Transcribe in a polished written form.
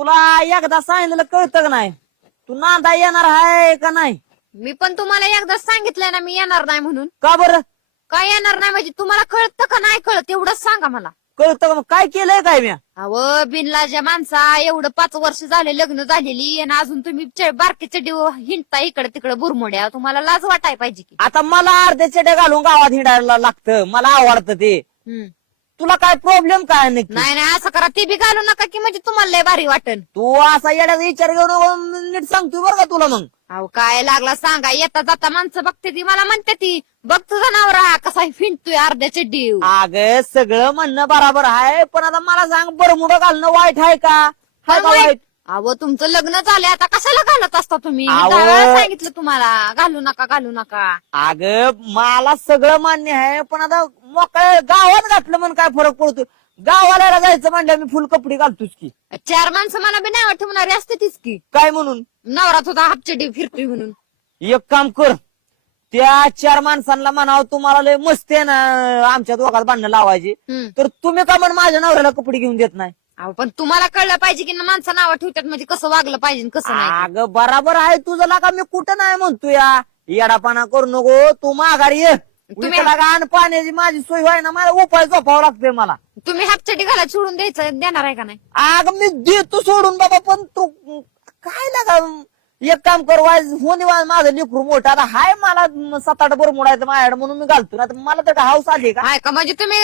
तुला एकदा सांगितलेलं कळतं का नाही? तू नांदा येणार आहे का नाही? मी पण तुम्हाला एकदा सांगितलंय ना मी येणार नाही म्हणून. का बरं? काय येणार नाही म्हणजे तुम्हाला कळतं का नाही कळत एवढंच सांगा मला. कळतं का? मग काय केलंय काय म्या? अहो बिनलाजा माणसा एवढं 5 वर्ष झाले लग्न झालेली आणि अजून तुम्ही बारके चड्डी हिंडता इकडे तिकडे बुरमोड्या. तुम्हाला लाज वाटाय पाहिजे की. आता मला अर्ध्या चड्या घालून गावात हिंडायला लागतं, मला आवडतं ते. हम्म. तुला काय प्रॉब्लेम काय नक्की? नाही नाही असं करा ते बी घालू नका की म्हणजे तुम्हाला लय भारी वाटन. तू असा येण्याचा विचार घेऊन नीट सांगतोय बरं का तुला. मग अहो काय लागला सांगा येता जाता माणसं बघते ती मला म्हणते ती बघ तुझा नवरा कसा फिंटतोय अर्ध्या चड्डी. अगं सगळं म्हणणं बरोबर आहे, पण आता मला सांग बरमुडं घालणं वाईट आहे का? हाय का वाईट? अहो तुमचं लग्न झालंय आता कशाला घालत असता तुम्ही? मी अहो. 10 वेळा सांगितलं तुम्हाला घालू नका घालू नका. अगं मला सगळं मान्य आहे, पण आता मोकळ्या गावात घातलं म्हणून काय फरक पडतो? गावाला जायचं म्हणलं मी फुल कपडे घालतोच की. 4 माणसं मला बी नाही ठेवणारी असते तीच की. काय म्हणून? नवरा तुझा हापचडी फिरतोय म्हणून. एक काम कर, त्या 4 माणसांना म्हणावं तुम्हाला लय मस्त आहे ना आमच्या दोघात भांडणं लावायची, तर तुम्ही का म्हणून माझ्या नवऱ्याला कपडे घेऊन देत नाही? अहो पण तुम्हाला कळलं पाहिजे की माणसं नावं ठेवतात म्हणजे कसं वागलं पाहिजे आणि कसं नाही. अगं बराबर आहे तुझं, लागा मी कुठं नाही म्हणतो या येडापाना करू नको. तू माघारी ये, तुम्ही- आणि पाण्याची माझी सोय व्हाय ना, मला उपाय झोपावं लागतोय मला. तुम्ही हापचडी घाला सोडून द्यायचं देणार आहे का नाही? अगं मी देतो सोडून बाबा, पण तू काय लागा एक काम कर, होणी माझं लेकरू मोठं आता हाय, मला 7-8 बरं मोडायचं माझ्याकडे म्हणून मी घालतो ना. मला तर का हाऊस आली का? आहे का म्हणजे तुम्ही